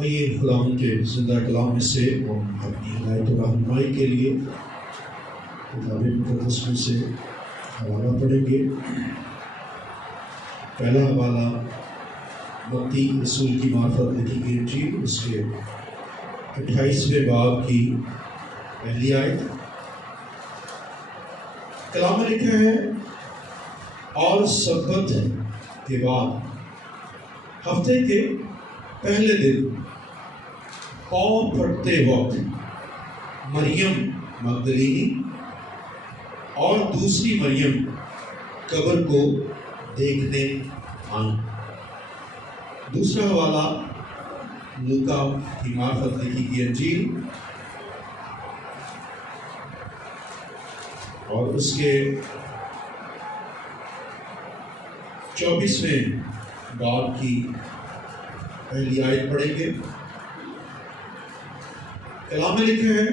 آئیے خداوند کے زندہ کلام میں سے ہم اپنی ہدایت و رہنمائی کے لیے کتاب مقدس میں سے حوالہ پڑھیں گے۔ پہلا حوالہ متی رسول کی معرفت لکھی گئی انجیل، اس کے 28ویں باب کی پہلی آیت۔ کلام میں لکھا ہے، اور سبت کے بعد ہفتے کے پہلے دن پاؤں پھٹتے وقت مریم مگدلینی اور دوسری مریم قبر کو دیکھنے آئیں۔ دوسرا حوالہ لوکا کی معرفت لکھی گئی انجیل اور اس کے 24ویں باب کی پہلی آیت پڑھیں گے۔ کلام میں لکھا ہے،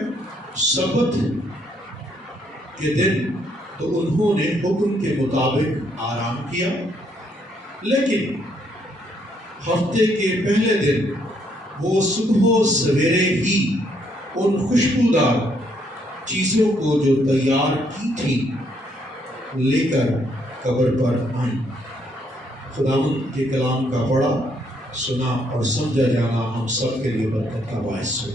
سبت کے دن تو انہوں نے حکم کے مطابق آرام کیا، لیکن ہفتے کے پہلے دن وہ صبح و سویرے ہی ان خوشبودار چیزوں کو جو تیار کی تھی لے کر قبر پر آئیں۔ خداوند کے کلام کا پڑھا، سنا اور سمجھا جانا ہم سب کے لیے برکت کا باعث ہو۔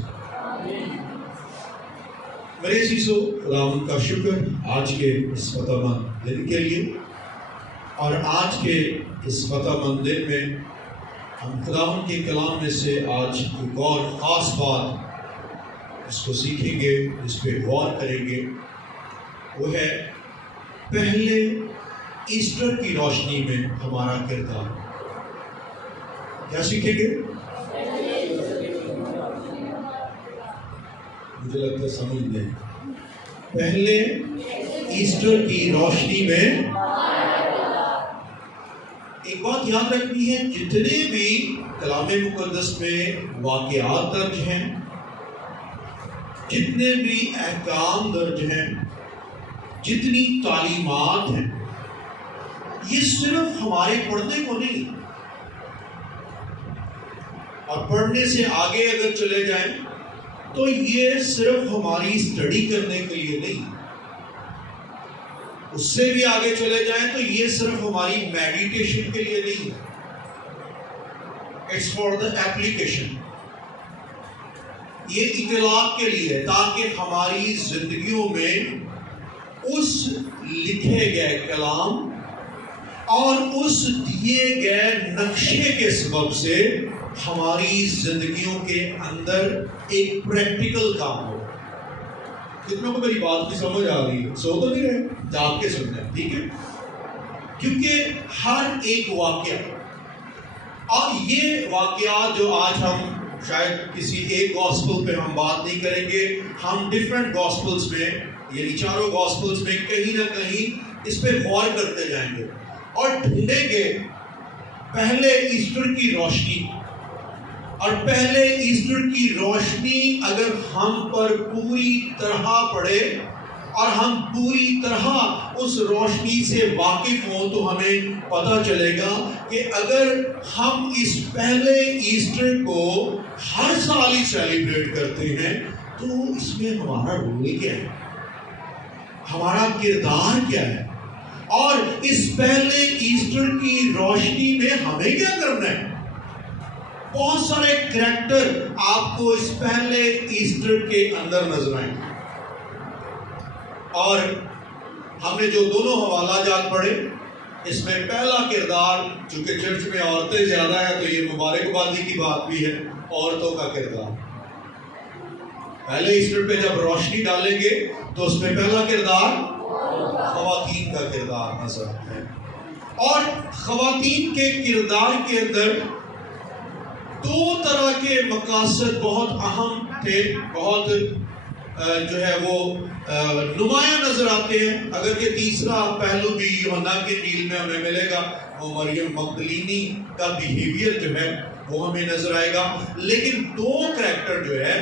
میرے عزیزو، خداوند کا شکر آج کے اس فتح مند دن کے لیے، اور آج کے اس فتح مند دن میں ہم خداوند کے کلام میں سے آج ایک اور خاص بات اس کو سیکھیں گے، اس پہ غور کریں گے۔ وہ ہے پہلے ایسٹر کی روشنی میں ہمارا کردار۔ کیا سیکھیں گے؟ مجھے لگتا ہے سمجھ لیں۔ پہلے ایسٹر کی روشنی میں ایک بات یاد رکھنی ہے، جتنے بھی کلام مقدس میں واقعات درج ہیں، جتنے بھی احکام درج ہیں، جتنی تعلیمات ہیں، یہ صرف ہمارے پڑھنے کو نہیں، اور پڑھنے سے آگے اگر چلے جائیں تو یہ صرف ہماری اسٹڈی کرنے کے لیے نہیں، اس سے بھی آگے چلے جائیں تو یہ صرف ہماری میڈیٹیشن کے لیے نہیں، اٹس فار دا ایپلیکیشن، یہ اطلاق کے لیے ہے، تاکہ ہماری زندگیوں میں اس لکھے گئے کلام اور اس دیے گئے نقشے کے سبب سے ہماری زندگیوں کے اندر ایک پریکٹیکل کام ہو۔ کتنوں کو میری بات کی سمجھ آ رہی ہے؟ سو تو نہیں رہے، جاگ کے سمجھیں، ٹھیک ہے؟ کیونکہ ہر ایک واقعہ، اور یہ واقعات جو آج ہم شاید کسی ایک گاسپل پہ ہم بات نہیں کریں گے، ہم ڈفرینٹ گاسپلز میں، یعنی چاروں گاسپلز میں کہیں نہ کہیں اس پہ غور کرتے جائیں گے اور ڈھونڈیں گے پہلے ایسٹر کی روشنی۔ اور پہلے ایسٹر کی روشنی اگر ہم پر پوری طرح پڑے اور ہم پوری طرح اس روشنی سے واقف ہوں تو ہمیں پتہ چلے گا کہ اگر ہم اس پہلے ایسٹر کو ہر سال ہی سیلیبریٹ کرتے ہیں تو اس میں ہمارا رول کیا ہے، ہمارا کردار کیا ہے، اور اس پہلے ایسٹر کی روشنی میں ہمیں کیا کرنا ہے۔ بہت سارے کریکٹر آپ کو اس پہلے ایسٹر کے اندر نظر آئیں، اور ہم نے جو دونوں حوالہ جات پڑھے، اس میں پہلا کردار، چونکہ چرچ میں عورتیں زیادہ ہیں تو یہ مبارکبادی کی بات بھی ہے، عورتوں کا کردار۔ پہلے ایسٹر پہ جب روشنی ڈالیں گے تو اس میں پہلا کردار خواتین کا کردار نظر آتا ہے، اور خواتین کے کردار کے اندر دو طرح کے مقاصد بہت اہم تھے، بہت جو ہے وہ نمایاں نظر آتے ہیں۔ اگر کہ تیسرا پہلو بھی یوحنا کے انجیل میں ہمیں ملے گا، وہ مریم مگدلینی کا بیہیویئر جو ہے وہ ہمیں نظر آئے گا، لیکن دو کریکٹر جو ہے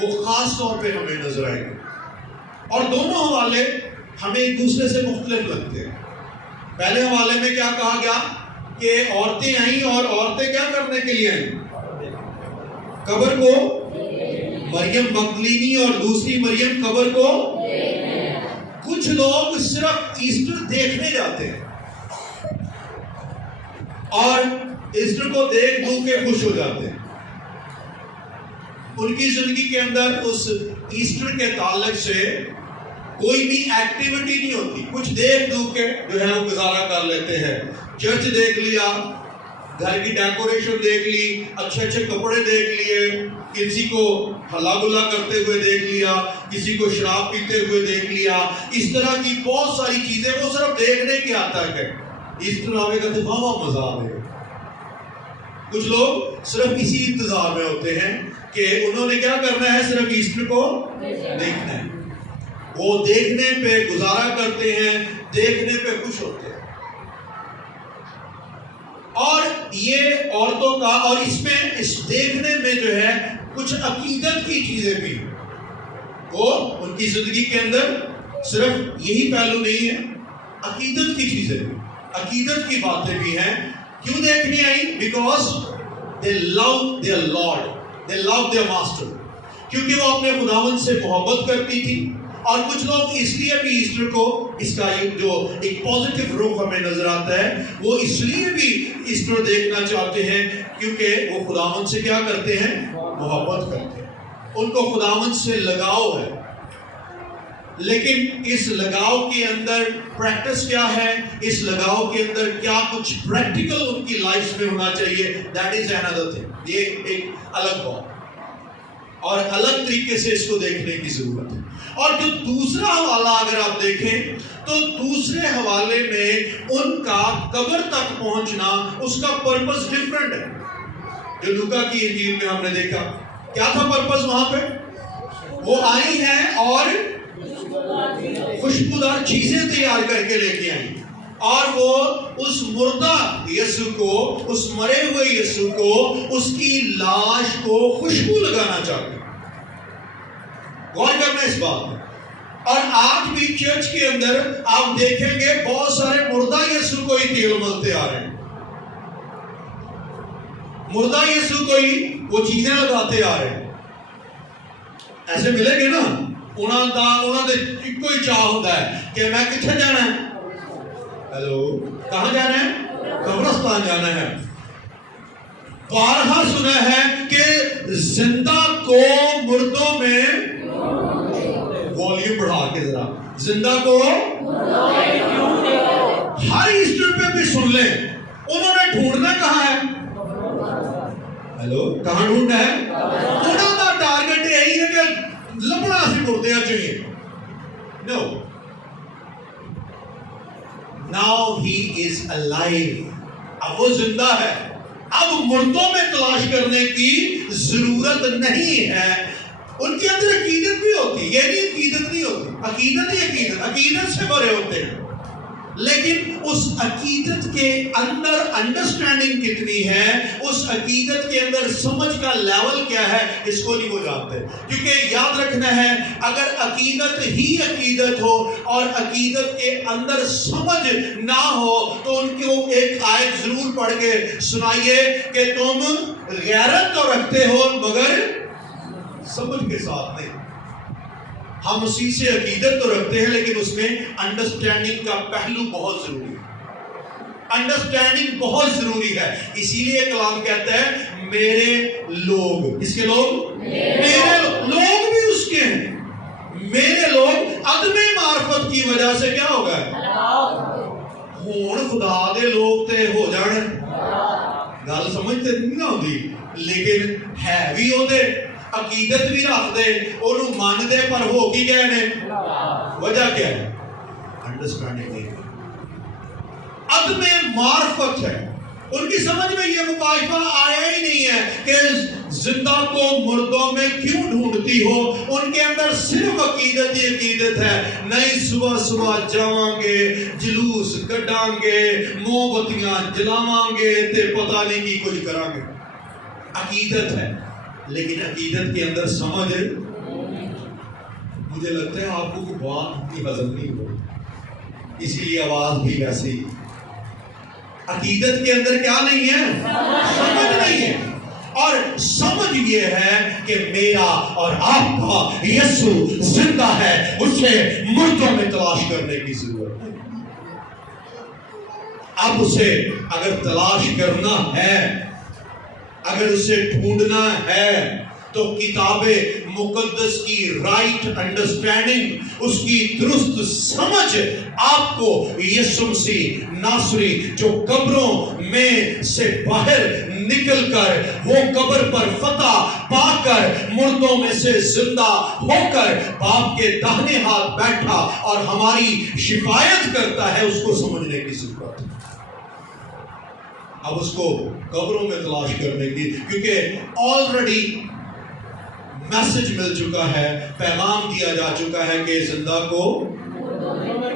وہ خاص طور پہ ہمیں نظر آئے گا، اور دونوں حوالے ہمیں ایک دوسرے سے مختلف لگتے ہیں۔ پہلے حوالے میں کیا کہا گیا کہ عورتیں آئیں، اور عورتیں کیا کرنے کے لیے آئیں؟ قبر کو مریم مگدلینی اور دوسری مریم قبر کو کچھ لوگ صرف ایسٹر دیکھنے جاتے ہیں اور ایسٹر کو دیکھ دو کے خوش ہو جاتے ہیں. ان کی زندگی کے اندر اس ایسٹر کے تعلق سے کوئی بھی ایکٹیویٹی نہیں ہوتی. کچھ دیکھ دو کے جو ہے وہ گزارا کر لیتے ہیں. چرچ دیکھ لیا, گھر کی ڈیکوریشن دیکھ لی, اچھے اچھے کپڑے دیکھ لیے, کسی کو ہلا گلا کرتے ہوئے دیکھ لیا, کسی کو شراب پیتے ہوئے دیکھ لیا. اس طرح کی بہت ساری چیزیں وہ صرف دیکھنے کے آتا ہے. ایسٹر آوے کا تو بہت مزہ آئے. کچھ لوگ صرف اسی انتظار میں ہوتے ہیں کہ انہوں نے کیا کرنا ہے, صرف ایسٹر کو دیکھنا ہے. وہ دیکھنے پہ گزارا کرتے ہیں, دیکھنے پہ خوش ہوتے ہیں. اور یہ عورتوں کا, اور اس میں اس دیکھنے میں جو ہے کچھ عقیدت کی چیزیں بھی, وہ ان کی زندگی کے اندر صرف یہی پہلو نہیں ہے, عقیدت کی چیزیں بھی, عقیدت کی باتیں بھی ہیں. کیوں دیکھنے آئی؟ Because they love their Lord, they love their master. کیونکہ وہ اپنے خداوند سے محبت کرتی تھی. اور کچھ لوگ اس لیے بھی ایسٹر کو, اس کا جو ایک پازیٹیو رخ ہمیں نظر آتا ہے, وہ اس لیے بھی ایسٹر دیکھنا چاہتے ہیں کیونکہ وہ خداوند سے کیا کرتے ہیں؟ محبت کرتے ہیں. ان کو خداوند سے لگاؤ ہے. لیکن اس لگاؤ کے اندر پریکٹس کیا ہے, اس لگاؤ کے اندر کیا کچھ پریکٹیکل ان کی لائف میں ہونا چاہیے, دیٹ از another thing. یہ ایک الگ بات اور الگ طریقے سے اس کو دیکھنے کی ضرورت ہے. اور جو دوسرا حوالہ اگر آپ دیکھیں تو دوسرے حوالے میں ان کا قبر تک پہنچنا, اس کا پرپس ڈیفرنٹ ہے. جو لوکا کی انجیل میں ہم نے دیکھا, کیا تھا پرپس وہاں پہ؟ وہ آئی ہیں اور خوشبودار چیزیں تیار کر کے لے کے آئیں, اور وہ اس مردہ یسوع کو, اس مرے ہوئے یسوع کو, اس کی لاش کو خوشبو لگانا چاہتے ہیں. غور کرنا اس بات میں. اور آج بھی چرچ کے اندر آپ دیکھیں گے بہت سارے مردہ یسوع کو ہی تیل ملتے آ رہے ہیں, مردہ یسوع کو ہی وہ چیزیں لگاتے آ رہے ہیں. ایسے ملیں گے نا, انہوں نے کوئی چاہ ہوتا ہے کہ میں کتنے جانا ہے, ہیلو کہاں جانا ہے؟ قبرستان جانا ہے. بارہا سنا ہے کہ زندہ کو مردوں میں, والیوم بڑھا کے ذرا, زندہ کو ہر ایسٹر پہ بھی سن لیں, انہوں نے ڈھونڈنا کہاں ہے؟ ہیلو کہاں ڈھونڈنا ہے؟ انہوں کا ٹارگٹ یہی ہے کہ لبڑا سی مردیاں چاہیے. No. Now he is alive. اب وہ زندہ ہے. اب مردوں میں تلاش کرنے کی ضرورت نہیں ہے. ان کے اندر عقیدت بھی ہوتی, یہ نہیں عقیدت نہیں ہوتی, عقیدت ہی عقیدت, عقیدت سے بھرے ہوتے ہیں. لیکن اس عقیدت کے اندر انڈرسٹینڈنگ کتنی ہے, اس عقیدت کے اندر سمجھ کا لیول کیا ہے, اس کو نہیں وہ جانتے. کیونکہ یاد رکھنا ہے, اگر عقیدت ہی عقیدت ہو اور عقیدت کے اندر سمجھ نہ ہو تو ان کو ایک آیت ضرور پڑھ کے سنائیے کہ تم غیرت تو رکھتے ہو مگر سمجھ کے ساتھ نہیں. ہم اسی سے عقیدت تو رکھتے ہیں لیکن اس میں انڈرسٹینڈنگ کا پہلو بہت ضروری ہے. انڈرسٹینڈنگ بہت ضروری ہے. اسی لیے کلام کہتا ہے میرے لوگ, کس کے لوگ؟ میرے لوگ بھی اس کے ہیں. میرے لوگ عدم معرفت کی وجہ سے کیا ہو گئے؟ ہون خدا دے لوگ تے ہو جانے, گل سمجھتے نہیں ہوتی, لیکن ہے بھی ہوتے, عقیدت بھی رکھ دے, انہوں مان دے, پر ہو کی گئے نے. وجہ کیا ہے؟ انڈرسٹینڈنگ نہیں, عدم معرفت ہے. ان کی سمجھ میں یہ مکاشفہ آیا ہی نہیں ہے کہ زندہ کو مردوں میں کیوں ڈھونڈتی ہو. ان کے اندر صرف عقیدت ہی عقیدت ہے. نہیں صبح صبح جاواں گے, جلوس کڈاں گے, موم بتیاں جلاواں گے تے پتہ نہیں کی کچھ کراں گے. عقیدت ہے لیکن عقیدت کے اندر سمجھ, مجھے لگتا ہے آپ کو بات کی ہضم نہیں ہو, اسی لیے آواز بھی ویسی. عقیدت کے اندر کیا نہیں ہے؟ سمجھ نہیں ہے. اور سمجھ سچ یہ ہے کہ میرا اور آپ کا یسوع زندہ ہے، اسے مردوں میں تلاش کرنے کی ضرورت ہے۔ اب اسے اگر تلاش کرنا ہے، اگر اسے ڈھونڈنا ہے، تو کتاب مقدس کی رائٹ انڈرسٹینڈنگ، اس کی درست سمجھ آپ کو یسوع مسیح ناصری جو قبروں میں سے باہر نکل کر وہ قبر پر فتح پا کر مردوں میں سے زندہ ہو کر باپ کے داہنے ہاتھ بیٹھا اور ہماری شفاعت کرتا ہے، اس کو سمجھنے کی ضرورت ہے۔ اب اس کو قبروں میں تلاش کرنے کی، کیونکہ آلریڈی میسج مل چکا ہے، پیغام دیا جا چکا ہے کہ زندہ کو مردوں میں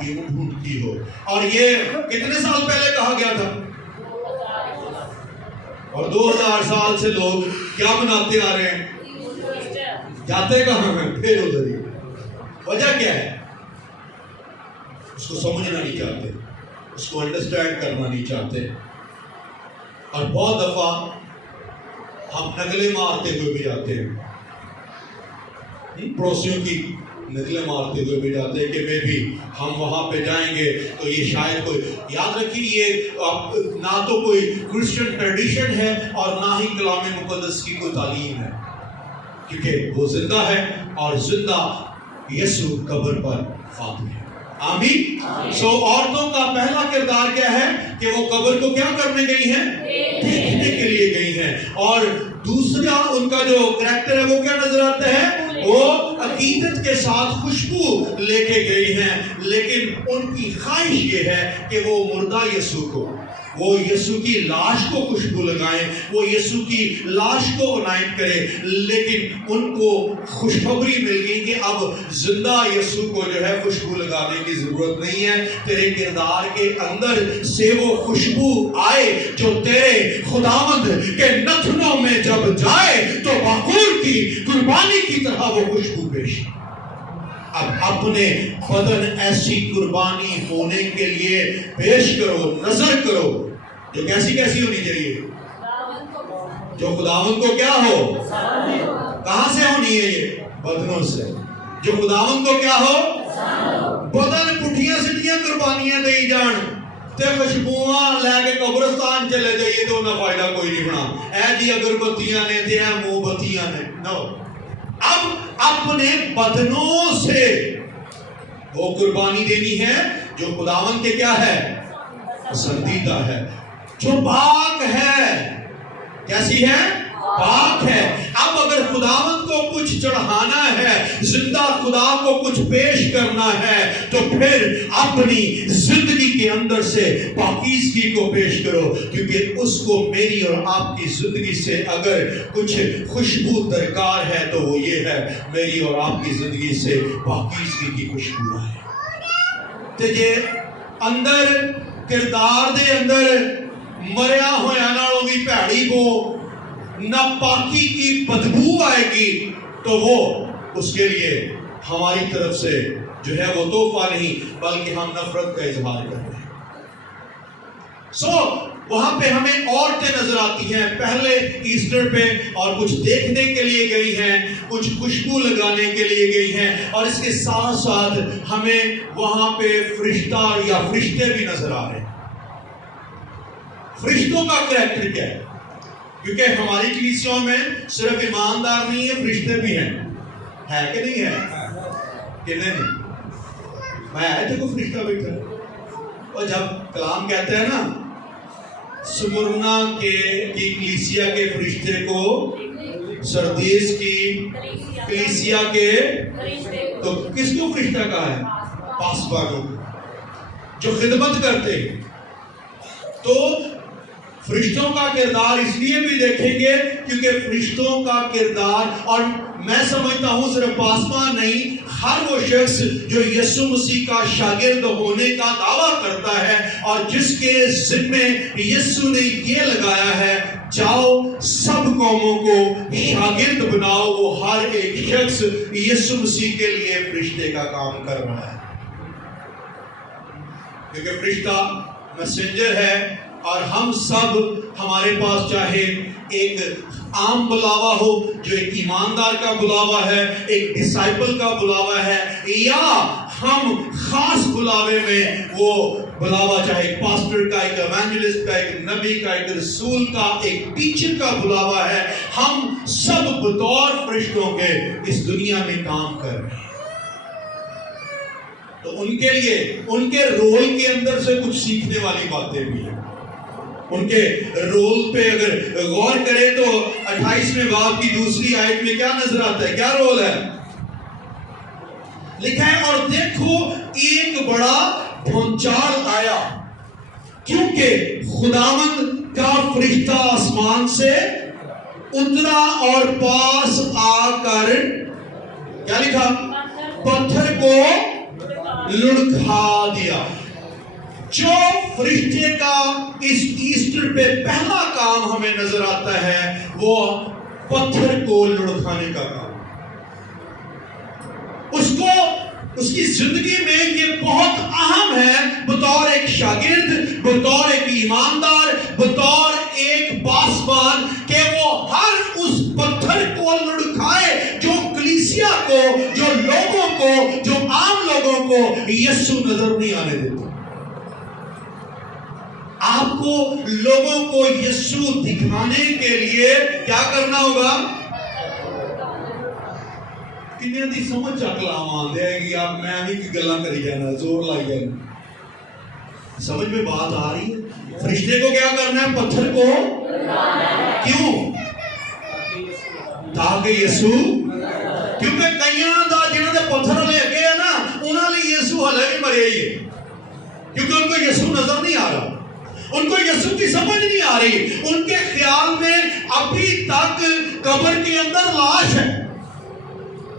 کیوں ڈھونڈتی ہو۔ اور یہ کتنے سال پہلے کہا گیا تھا؟ اور 2000 سال سے لوگ کیا بناتے آ رہے ہیں؟ جاتے کہاں ہیں؟ پھر ادھر ہی۔ وجہ کیا ہے؟ اس کو سمجھنا نہیں چاہتے، اس کو انڈرسٹینڈ کرنا نہیں چاہتے۔ اور بہت دفعہ ہم نقلیں مارتے ہوئے بھی جاتے ہیں، پڑوسیوں کی نقلیں مارتے ہوئے بھی جاتے ہیں کہ میں بھی ہم وہاں پہ جائیں گے تو یہ شاید کوئی، یاد رکھیے یہ نہ تو کوئی کرسچن ٹریڈیشن ہے اور نہ ہی کلام مقدس کی کوئی تعلیم ہے، کیونکہ وہ زندہ ہے اور زندہ یسوع قبر پر فاتح ہے۔ آمین۔ سو عورتوں کا پہلا کردار کیا ہے کہ وہ قبر کو کیا کرنے گئی ہیں؟ دیکھنے کے لیے گئی ہیں۔ اور دوسرا ان کا جو کریکٹر ہے وہ کیا نظر آتا ہے؟ وہ عقیدت کے ساتھ خوشبو لے کے گئی ہیں، لیکن ان کی خواہش یہ ہے کہ وہ مردہ یسوع کو، وہ یسوع کی لاش کو خوشبو لگائیں، وہ یسوع کی لاش کو عنایت کریں، لیکن ان کو خوشخبری مل گئی کہ اب زندہ یسوع کو جو ہے خوشبو لگانے کی ضرورت نہیں ہے، تیرے کردار کے اندر سے وہ خوشبو آئے جو تیرے خداوند کے نتنوں میں جب جائے تو بخور کی قربانی کی طرح وہ خوشبو پیش۔ اب اپنے بدن ایسی قربانی ہونے کے لیے پیش کرو، نظر کرو جو کیسی ہونی چاہیے، جو خداوند کو کیا ہو، کہاں سے ہونی ہے؟ یہ بدنوں سے، جو خداوند کو کیا ہو، بدن پٹھیاں سٹیاں قربانیاں دئی جان تے خوشبوواں لے کے قبرستان چلے جائیے تو انہاں فائدہ کوئی نہیں بنا، اے جی اگربتیاں نے تے اے موم بتیاں نے، نو۔ اب اپنے بدنوں سے وہ قربانی دینی ہے جو خداوند کے کیا ہے، پسندیدہ ہے، جو پاک ہے۔ کیسی ہے؟ پاک ہے۔ اب اگر خداوند کو کچھ چڑھانا ہے، زندہ خدا کو کچھ پیش کرنا ہے، تو پھر اپنی زندگی کے اندر سے پاکیزگی کو پیش کرو، کیونکہ اس کو میری اور آپ کی زندگی سے اگر کچھ خوشبو درکار ہے تو وہ یہ ہے، میری اور آپ کی زندگی سے پاکیزگی کی خوشبو ہے۔ تے جے اندر کردار دے اندر مریا ہویا نالوں بھی پیڑی کو ناپاکی کی بدبو آئے گی تو وہ اس کے لیے ہماری طرف سے جو ہے وہ تحفہ نہیں بلکہ ہم نفرت کا اظہار کر رہے ہیں۔ سو وہاں پہ ہمیں عورتیں نظر آتی ہیں پہلے ایسٹر پہ، اور کچھ دیکھنے کے لیے گئی ہیں، کچھ خوشبو لگانے کے لیے گئی ہیں، اور اس کے ساتھ ساتھ ہمیں وہاں پہ فرشتہ یا فرشتے بھی نظر آ رہے ہیں۔ فرشتوں کا کریکٹر کیا ہے؟ کیونکہ ہماری کلیسیوں میں صرف ایماندار نہیں ہے، فرشتے بھی ہیں، ہے کہ نہیں ہے؟ کہ نہیں؟ میں آئے تھے کوئی فرشتہ بیٹھا، اور جب کلام کہتے ہیں نا سمرنا کی کلیسیا کے فرشتے کو، سردیس کی کلیسیا کے، تو کس کو فرشتہ کہا ہے؟ پاسبانوں جو خدمت کرتے ہیں۔ تو فرشتوں کا کردار اس لیے بھی دیکھیں گے کیونکہ فرشتوں کا کردار، اور میں سمجھتا ہوں صرف پاسبان نہیں، ہر وہ شخص جو یسوع مسیح کا شاگرد ہونے کا دعویٰ کرتا ہے اور جس کے ذمے یسوع نے یہ لگایا ہے جاؤ سب قوموں کو شاگرد بناؤ، وہ ہر ایک شخص یسوع مسیح کے لیے فرشتے کا کام کر رہا ہے، کیونکہ فرشتہ میسنجر ہے اور ہم سب, ہمارے پاس چاہے ایک عام بلاوا ہو جو ایک ایماندار کا بلاوا ہے, ایک ڈسائپل کا بلاوا ہے, یا ہم خاص بلاوے میں وہ بلاوا چاہے ایک پاسٹر کا, ایک ایوانجلسٹ کا, ایک نبی کا, ایک رسول کا, ایک ٹیچر کا بلاوا ہے, ہم سب بطور فرشتوں کے اس دنیا میں کام کر رہے ہیں. تو ان کے لیے ان کے رول کے اندر سے کچھ سیکھنے والی باتیں بھی ہیں. ان کے رول پہ اگر غور کریں تو 28ویں باب کی دوسری آیت میں کیا نظر آتا ہے, کیا رول ہے لکھا ہے, اور دیکھو ایک بڑا بھونچال آیا کیونکہ خداوند کا فرشتہ آسمان سے اترا اور پاس آ کر کیا لکھا, پتھر کو لڑکھا دیا. جو فرشتے کا اس ایسٹر پہ پہلا کام ہمیں نظر آتا ہے وہ پتھر کو لڑکھانے کا کام. اس کی زندگی میں یہ بہت اہم ہے بطور ایک شاگرد, بطور ایک ایماندار, بطور ایک پاسبان, کہ وہ ہر اس پتھر کو لڑکھائے جو کلیسیا کو, جو لوگوں کو, جو عام لوگوں کو یسوع نظر نہیں آنے دیتا. آپ کو لوگوں کو یسوع دکھانے کے لیے کیا کرنا ہوگا؟ کنہیں دی سمجھ اکلام آن دے گی, آپ میں بھی کی گلہ کری جانا, زور لائی جانا. سمجھ میں بات آ رہی ہے؟ فرشتے کو کیا کرنا ہے؟ پتھر کو. کیوں؟ تاکہ یسوع, کیونکہ کئیاں دا جنہوں نے پتھر لے کے ہے نا, انہوں نے یسوع حلے بھی مرے ہی ہے, کیونکہ ان کو یسوع نظر نہیں آ رہا, ان کو یسوع کی سمجھ نہیں آ رہی. ان کے خیال میں ابھی تک قبر کے اندر لاش ہے.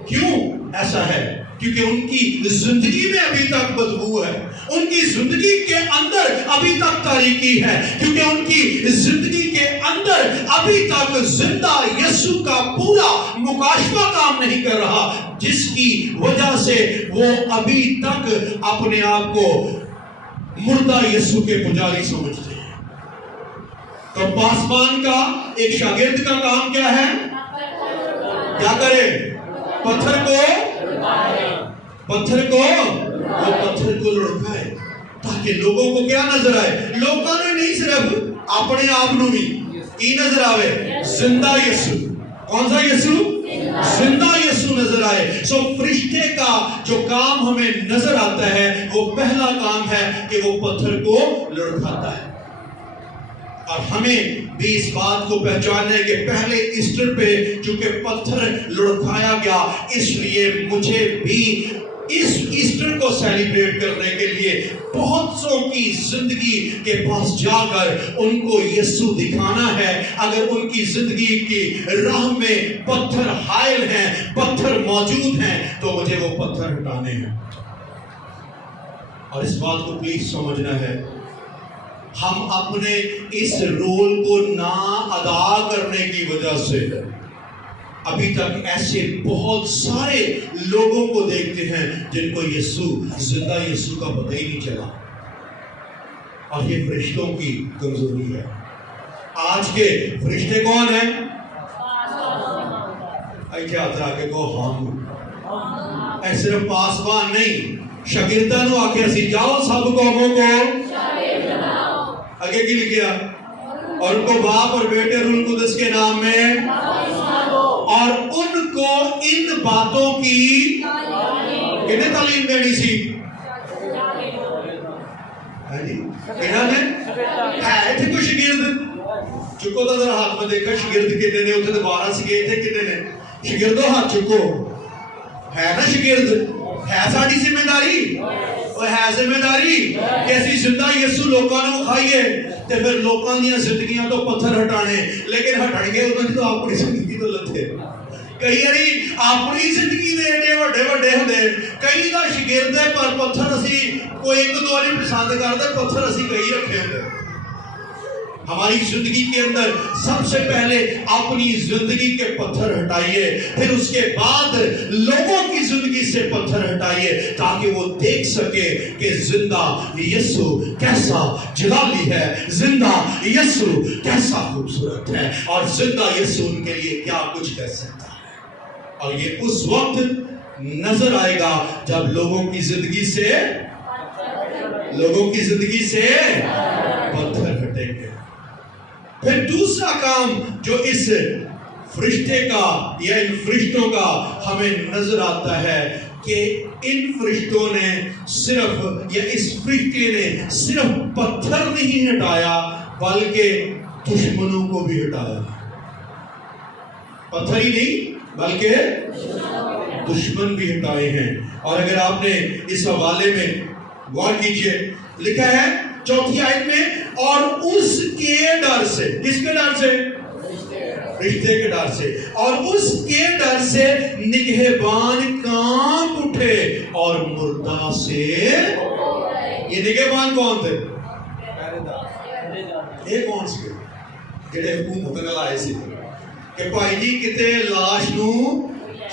کیوں ایسا ہے؟ کیونکہ ان کی زندگی میں ابھی تک بدبو ہے, ان کی زندگی کے اندر ابھی تک تاریکی ہے, کیونکہ ان کی زندگی کے اندر ابھی تک زندہ یسوع کا پورا مکاشفہ کام نہیں کر رہا, جس کی وجہ سے وہ ابھی تک اپنے آپ کو مردہ یسوع کے پجاری سمجھتے ہیں. تو پاسبان کا, ایک شاگرد کا کام کیا ہے؟ کیا کرے؟ پتھر کو وہ پتھر کو لڑکائے تاکہ لوگوں کو کیا نظر آئے؟ لوگوں نے نہیں, صرف اپنے آپ نو بھی کی نظر آئے, زندہ یسوع. کون سا یسوع؟ زندہ یسوع نظر آئے. سو فرشتے کا جو کام ہمیں نظر آتا ہے وہ پہلا کام ہے کہ وہ پتھر کو لڑکھاتا ہے. اور ہمیں بھی اس بات کو پہچاننا ہے کہ پہلے ایسٹر پہ چونکہ پتھر لڑکھایا گیا, اس لیے مجھے بھی اس ایسٹر کو سیلیبریٹ کرنے کے لیے بہت سو کی زندگی کے پاس جا کر ان کو یسوع دکھانا ہے. اگر ان کی زندگی کی راہ میں پتھر حائل ہیں, پتھر موجود ہیں, تو مجھے وہ پتھر ہٹانے ہیں. اور اس بات کو پلیز سمجھنا ہے, ہم اپنے اس رول کو نہ ادا کرنے کی وجہ سے ابھی تک ایسے بہت سارے لوگوں کو دیکھتے ہیں جن کو یسوع, زندہ یسوع کا پتہ ہی نہیں چلا. اور یہ فرشتوں کی کمزوری ہے. آج کے فرشتے کون ہیں؟ ایچے آترا کے کو ہم اے صرف پاسبان نہیں, شاگردان نو آکے اسی جاؤ سب قوموں کو آگے کی لکھیا, اور ان کو باپ اور بیٹے اور روح القدس کے نام میں, اور ان کو ان باتوں کی کنہیں تعلیم دینی سی؟ انہوں نے ہے تھے کوئی شگرد چکو تا ذرا ہاتھ میں دیکھا شگرد کتنے نے, اتنے 12 سکے تھے, کتنے نے شگردوں ہاتھ چکو, ہے نا شگرد, ہے ساڑی ذمہ داری, وہ ہے ذمہ داری کہ ایسی زندہ یسوع لوکاں نو کھائیے تے پھر لوکاں دیاں زندگیاں تو پتھر ہٹانے, لیکن ہٹن گے ادھر تو اپنی زندگی تو لتے. کئی باری اپنی زندگی دے ایڈے وڈے وڈے ہوندے, کئی دا شگرد ہے پر پتھر اسی کوئی ایک دو والی پسند کرتے, پتھر اسی کئی رکھے ہوندے. ہماری زندگی کے اندر سب سے پہلے اپنی زندگی کے پتھر ہٹائیے، پھر اس کے بعد لوگوں کی زندگی سے پتھر ہٹائیے، تاکہ وہ دیکھ سکے کہ زندہ یسوع کیسا جلالی ہے، زندہ یسوع کیسا خوبصورت ہے، اور زندہ یسوع ان کے لیے کیا کچھ کر سکتا ہے۔ اور یہ اس وقت نظر آئے گا جب لوگوں کی زندگی سے پتھر ہٹیں گے۔ پھر دوسرا کام جو اس فرشتے کا یا ان فرشتوں کا ہمیں نظر آتا ہے کہ ان فرشتوں نے صرف یا اس فرشتے نے صرف پتھر نہیں ہٹایا بلکہ دشمنوں کو بھی ہٹایا۔ پتھر ہی نہیں بلکہ دشمن بھی ہٹائے ہیں۔ اور اگر آپ نے اس حوالے میں غور کیجئے، لکھا ہے 4 آیت میں، اور اس کے ڈر سے، کس کے ڈر سے؟ فرشتے کے ڈر سے، اور اس کے ڈر سے نگہبان کانپ اٹھے اور مردہ سے، یہ نگہبان کون تھے؟ یہ کون سے جڑے حکومت نال آئے سی کہ بھائی جی کتے لاش نو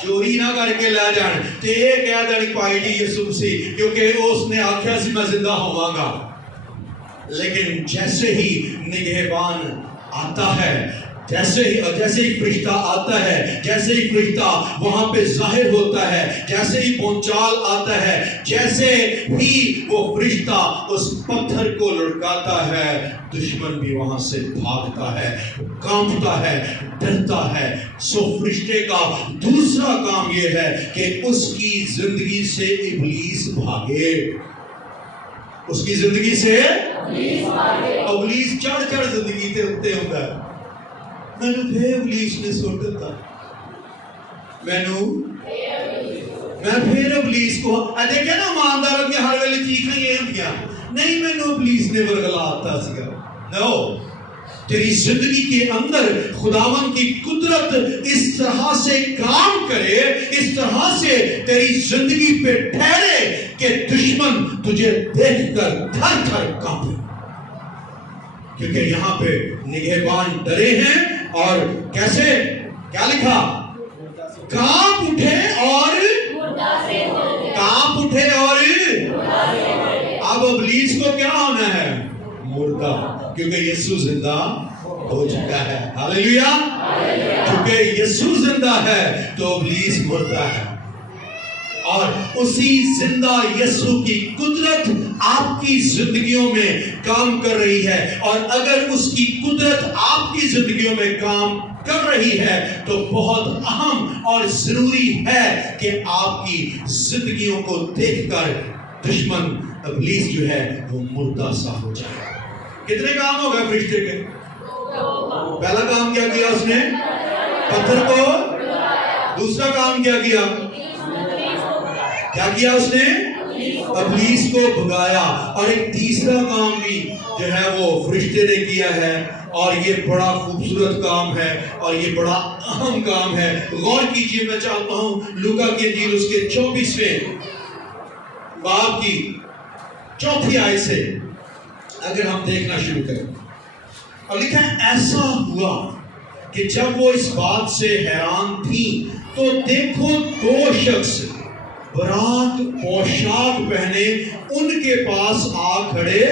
چوری نہ کر کے لے جان تے یہ کہہ دین بھائی جی یسوع سی، کیونکہ اس نے آکھیا سی میں زندہ ہوواں گا۔ لیکن جیسے ہی نگہبان آتا ہے، جیسے ہی فرشتہ آتا ہے، جیسے ہی فرشتہ وہاں پہ ظاہر ہوتا ہے، جیسے ہی پونچال آتا ہے، جیسے ہی وہ فرشتہ اس پتھر کو لڑکاتا ہے، دشمن بھی وہاں سے بھاگتا ہے، کانپتا ہے، ڈرتا ہے۔ سو فرشتے کا دوسرا کام یہ ہے کہ اس کی زندگی سے ابلیس بھاگے، اس کی زندگی سے ابلیس چڑھ زندگی تے اتے ہوتا ہے۔ میں پھر ابلیس نے سوٹ دیتا، میں پھر ابلیس کو دیکھیں نا ایمانداروں کے ہر ویلے چیخیں یہ ہوندیاں، نہیں میں ابلیس نے ورگلاتا سیا۔ نو، تیری زندگی کے اندر خداوند کی قدرت اس طرح سے کام کرے، اس طرح سے تیری زندگی پہ ٹھہرے کہ دشمن تجھے دیکھ کر تھر تھر کانپے، کیونکہ یہاں پہ نگہبان ڈرے ہیں اور کیسے، کیا لکھا؟ کانپ اٹھے اور اب ابلیس کو کیا ہونا ہے؟ مردہ، کیونکہ یسوع زندہ ہو چکا ہے۔ ہاللیلویا! کیونکہ یسوع زندہ ہے تو ابلیس مردہ ہے، اور اسی زندہ یسوع کی قدرت آپ کی زندگیوں میں کام کر رہی ہے، اور اگر اس کی قدرت آپ کی زندگیوں میں کام کر رہی ہے تو بہت اہم اور ضروری ہے کہ آپ کی زندگیوں کو دیکھ کر دشمن ابلیس جو ہے وہ مردہ سا ہو جائے۔ کتنے کام ہو گئے فرشتے کے؟ پہلا کام کیا کیا اس نے؟ پتھر کو۔ دوسرا کام کیا کیا اس نے؟ ابلیس کو بھگایا۔ اور ایک تیسرا کام بھی جو ہے وہ فرشتے نے کیا ہے، اور یہ بڑا خوبصورت کام ہے اور یہ بڑا اہم کام ہے۔ غور کیجئے، میں چاہتا ہوں لوکا کی انجیل اس کے 24ویں باب کی 4 آیت سے اگر ہم دیکھنا شروع کریں، اور لکھا ہے ایسا ہوا کہ جب وہ اس بات سے حیران تھی تو دیکھو 2 شخص براق پوشاک پہنے ان کے پاس آ کھڑے۔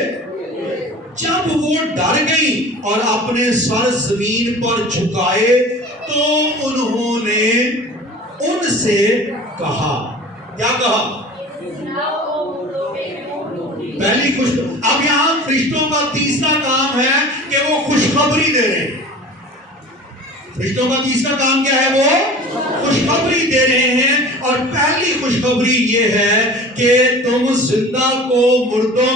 جب وہ ڈر گئیں اور اپنے سر زمین پر جھکائے تو انہوں نے ان سے کہا، کیا کہا؟ پہلی اب یہاں فرشتوں کا تیسرا کام ہے کہ وہ خوشخبری دے رہے ہیں۔ فرشتوں کا تیسرا کام کیا ہے؟ وہ خوشخبری دے رہے ہیں، اور پہلی خوشخبری یہ ہے کہ تم زندہ کو مردوں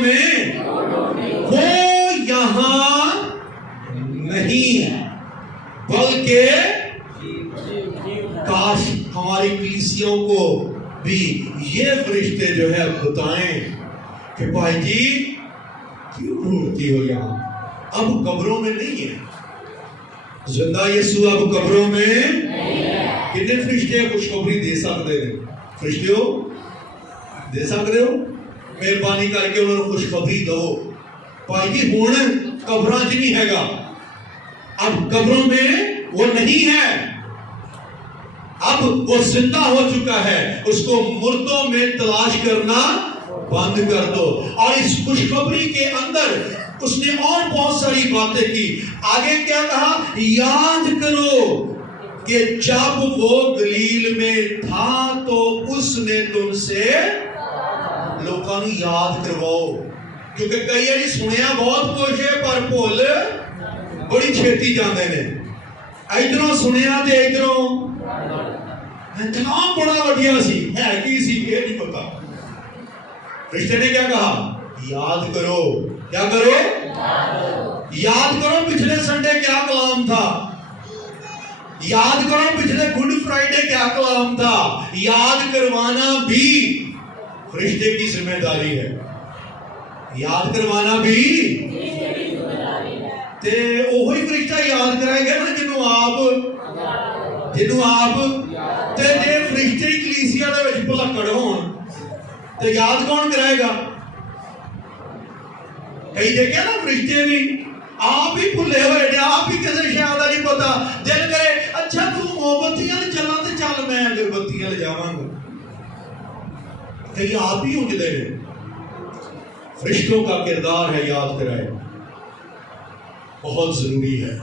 میں وہ یہاں نہیں، بلکہ کاش ہماری کلیسیوں کو بھی یہ فرشتے جو ہے بتائیں کہ بھائی جی کیوں ڈھونڈتی ہو یہاں؟ اب قبروں میں نہیں ہے زندہ یسوع، اب قبروں میں کتنے فرشتے خوشخبری دے سکتے ہیں؟ فرشتے ہو دے سکتے ہو؟ مہربانی کر کے انہوں نے خوشخبری دو بھائی جی ہن قبراں چ نہیں ہے گا، اب قبروں میں وہ نہیں ہے، اب وہ زندہ ہو چکا ہے، اس کو مردوں میں تلاش کرنا بند کر دو۔ اور اس خوشخبری کے اندر اس نے اور بہت ساری باتیں کی۔ آگے کیا کہا؟ یاد کرو کہ جب وہ گلیل میں تھا تو اس نے تم سے لوگوں نے یاد کرواؤ، کیونکہ کئی بار سنیا بہت کچھ ہے پر بھول بڑی چھیتی جاندے نے، ادھروں سنیا تے ادھروں کلام بڑا وڈیا سی ہے کی سی یہ نہیں پتا۔ فرشتے نے کیا کہا؟ یاد کرو۔ کیا کرو؟ یاد کرو پچھلے سنڈے کیا کلام تھا، یاد کرو پچھلے گڈ فرائیڈے کیا کلام تھا۔ یاد کروانا بھی فرشتے کی ذمہ داری ہے، یاد کروانا بھی تے وہی فرشتہ یاد کرائے گا نا جنوں آپ تے جے فرشتے کلیسیا دے وچ بھلکڑ ہون تے یاد کون کرائے گا؟ کئی دیکھے نا فرشتے بھی آپ ہی بھلے ہوئے نے، آپ ہی کسی شاید نہیں پتا، دل کرے اچھا تو مومبتیاں لے چلا تے چل میں اگر بتیاں لے جاواں گا، کئی آپ ہی اجدے ہیں۔ فرشتوں کا کردار ہے یاد کرائے، بہت ضروری ہے۔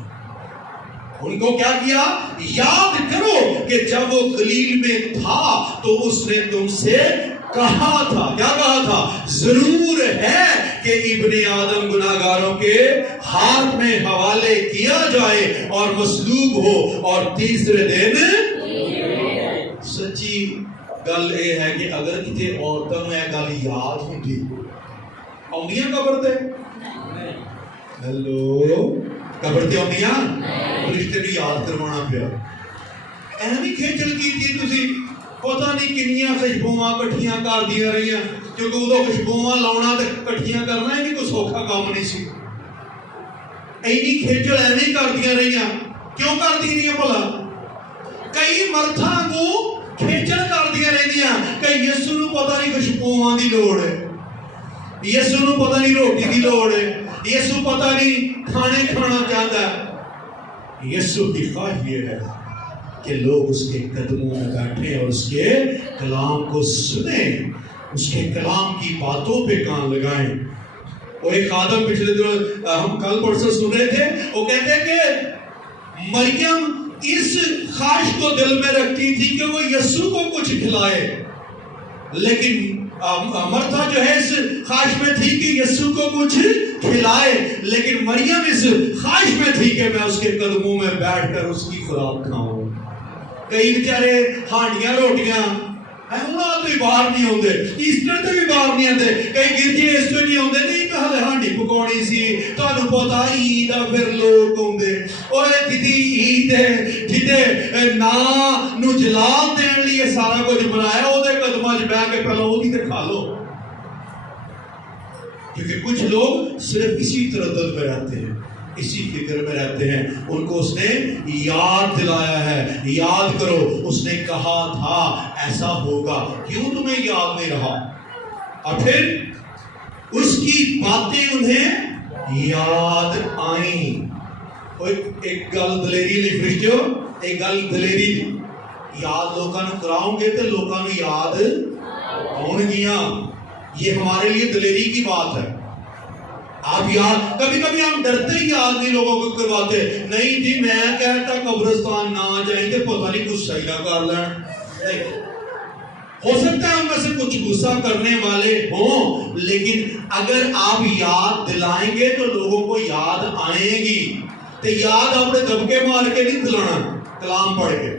ان کو کیا کیا؟ یاد کرو کہ جب وہ گلیل میں تھا تو اس نے تم سے کہا تھا۔ کیا کہا تھا؟ ضرور ہے کہ ابن آدم گناہگاروں کے ہاتھ میں حوالے کیا جائے اور مصلوب ہو اور تیسرے دن۔ سچی گل یہ ہے کہ اگر کسی عورتوں میں گل یاد ہوتی آؤندیاں قبر تے؟ ہیلو، قبر تے آؤندیاں؟ فرشتے بھی یاد کروانا پیا۔ ایویں کھیچل کیتی تسی پتہ نہیں کنیاں خوشبوواں کٹھیاں کر دیا رہی ہیں، کیونکہ ادو خوشبوواں لاؤنا تے کٹھیاں کرنا ہی کوئی سوکھا کام نہیں سی۔ اینی کھیچل ایویں کر دیا رہی ہیں، کیوں کر دی رہی بھلا؟ کئی مرداں کو کھیچل کر دیا رہی ہیں کہ یسو نو پتہ نہیں خوشبوواں دی لوڑ ہے، یسو نو پتہ نہیں روٹی دی لوڑ ہے، یسو پتہ نہیں کھانے کھانا چاہتا ہے۔ یسو کی خواہش یہ ہے کہ لوگ اس کے قدموں میں بیٹھیں اور اس کے کلام کو سنیں، اس کے کلام کی باتوں پہ کان لگائیں۔ اور ایک خادم پچھلے دنوں ہم کل پرسوں سن رہے تھے، وہ کہتے ہیں کہ مریم اس خواہش کو دل میں رکھتی تھی کہ وہ یسوع کو کچھ کھلائے، لیکن مرتا جو ہے اس خواہش میں تھی کہ یسوع کو کچھ کھلائے، لیکن مریم اس خواہش میں تھی کہ میں اس کے قدموں میں بیٹھ کر اس کی خوراک کھاؤں۔ کئی بیچارے ہانڈیاں روٹیاں انہاں تو ہی باہر نہیں ہوندے، ایسٹر تے بھی باہر نہیں آندے، کئی گرجے اس تو نہیں ہوندے، نہیں کہ ہلے ہانڈی پکاؤنی سی، تانوں پتہ عید آ پھر لوگ ہوندے، اوے جدی عید ہے جدے ناں نو جلال دین لیے سارا کچھ بنایا، او دے قدماں وچ بیٹھ کے پہلے اودی تے کھا لو۔ کیونکہ کچھ لوگ صرف اسی تردد میں رہتے ہیں، اسی فکر میں رہتے ہیں۔ ان کو اس نے یاد دلایا ہے، یاد کرو اس نے کہا تھا ایسا ہوگا، کیوں تمہیں یاد نہیں رہا؟ اور پھر اس کی باتیں انہیں یاد آئیں۔ ایک گل دلیری نہیں فرشتیو، ایک گل دلیری نہیں، یاد لوگوں نے کراؤں گے تو لوگوں نے یاد آن گیاں، یہ ہمارے لیے دلیری کی بات ہے۔ آپ یاد، کبھی کبھی ہم ڈرتے ہی یاد نہیں لوگوں کو کرواتے، نہیں جی میں کہتا قبرستان نہ جائیں کہ پتہ نہیں کچھ صحیح نہ کر لیں۔ ہو سکتا ہے ان میں سے کچھ غصہ کرنے والے ہوں، لیکن اگر آپ یاد دلائیں گے تو لوگوں کو یاد آئے گی۔ تو یاد اپنے دبکے مار کے نہیں دلانا، کلام پڑھ کے۔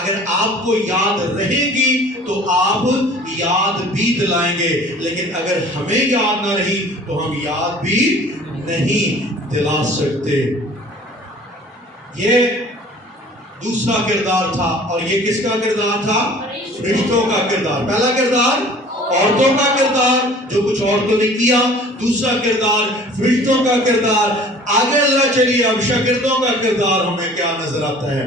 اگر آپ کو یاد رہے گی تو آپ یاد بھی دلائیں گے، لیکن اگر ہمیں یاد نہ رہی تو ہم یاد بھی نہیں دلا سکتے۔ یہ دوسرا کردار تھا، اور یہ کس کا کردار تھا؟ فرشتوں کا کردار۔ پہلا کردار عورتوں کا کردار جو کچھ عورتوں نے کیا، دوسرا کردار فرشتوں کا کردار۔ آگے اللہ چلیے اب شاگردوں کا کردار ہمیں کیا نظر آتا ہے۔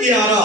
11,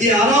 11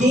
2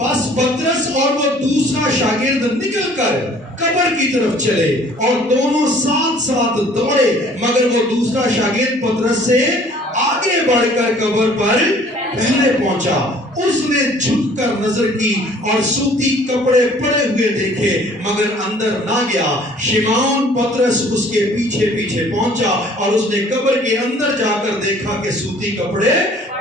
بس پترس اور وہ دوسرا شاگرد نکل کر قبر کی طرف چلے اور دونوں ساتھ ساتھ دوڑے، مگر وہ دوسرا شاگرد پترس سے آگے بڑھ کر قبر پر پہلے پہنچا۔ اس نے جھک کر نظر کی اور سوتی کپڑے پڑے ہوئے دیکھے، مگر اندر نہ گیا۔ شمعون پترس اس کے پیچھے پیچھے پہنچا اور اس نے قبر کے اندر جا کر دیکھا کہ سوتی کپڑے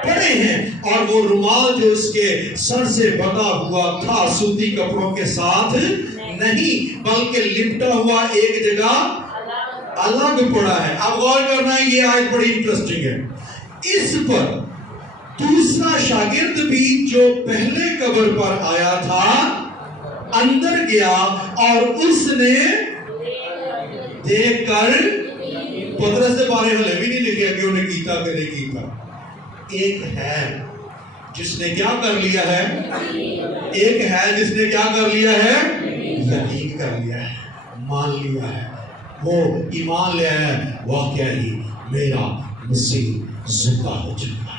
پڑے ہیں اور وہ رومال جو اس کے سر سے بندھا ہوا تھا سوتی کپڑوں کے ساتھ نہیں، بلکہ لپٹا ہوا ایک جگہ الگ پڑا ہے۔ اب غور کرنا ہے، یہ آیت بڑی انٹرسٹنگ ہے۔ اس پر دوسرا شاگرد بھی جو پہلے قبر پر آیا تھا اندر گیا اور اس نے دیکھ کر، پترس کے بارے میں بھی نہیں لکھا کہ انہیں کیتا کہ نہیں کیتا، ایک ہے جس نے کیا کر لیا ہے، ایک ہے جس نے کیا کر لیا ہے، یقین کر لیا ہے، مان لیا ہے، وہ ایمان لے آیا ہے، واقعہ ہی میرا مسیح زندہ ہو چکا ہے۔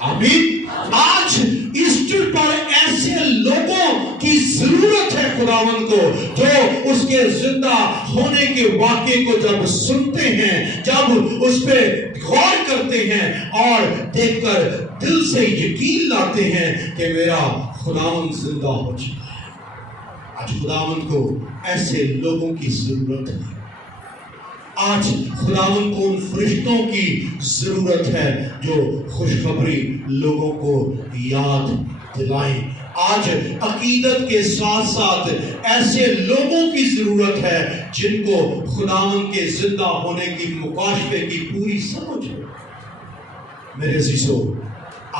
آمین۔ آج ایسٹر پر ایسے لوگوں کی ضرورت ہے خداوند کو، جو اس کے زندہ ہونے کے واقعے کو جب سنتے ہیں، جب اس پہ غور کرتے ہیں اور دیکھ کر دل سے یقین لاتے ہیں کہ میرا خداوند زندہ ہو چکا ہے۔ آج خداوند کو ایسے لوگوں کی ضرورت ہے۔ آج خداوند کو ان فرشتوں کی ضرورت ہے جو خوشخبری لوگوں کو یاد دلائیں۔ آج عقیدت کے ساتھ ساتھ ایسے لوگوں کی ضرورت ہے جن کو خداوند کے زندہ ہونے کی مکاشفے کی پوری سمجھ ہے۔ میرے عزیزو،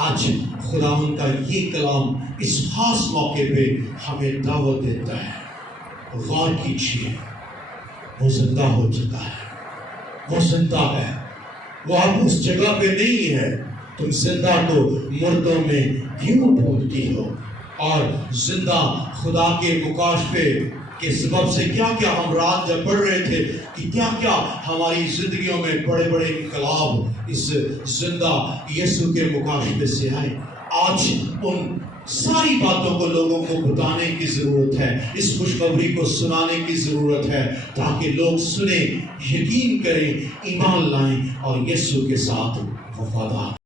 آج خداوند کا یہ کلام اس خاص موقع پہ ہمیں دعوت دیتا ہے، غور کیجیے، وہ زندہ ہو چکا ہے، وہ زندہ ہے، وہ اب اس جگہ پہ نہیں ہے۔ تم زندہ کو مردوں میں کیوں ڈھونڈتی ہو؟ اور زندہ خدا کے مکاشفے کے سبب سے کیا کیا ہم رات جب پڑھ رہے تھے کہ کیا کیا ہماری زندگیوں میں بڑے بڑے انقلاب اس زندہ یسوع کے مکاشفے سے آئے۔ آج ان ساری باتوں کو لوگوں کو بتانے کی ضرورت ہے، اس خوشخبری کو سنانے کی ضرورت ہے، تاکہ لوگ سنیں، یقین کریں، ایمان لائیں اور یسوع کے ساتھ وفادار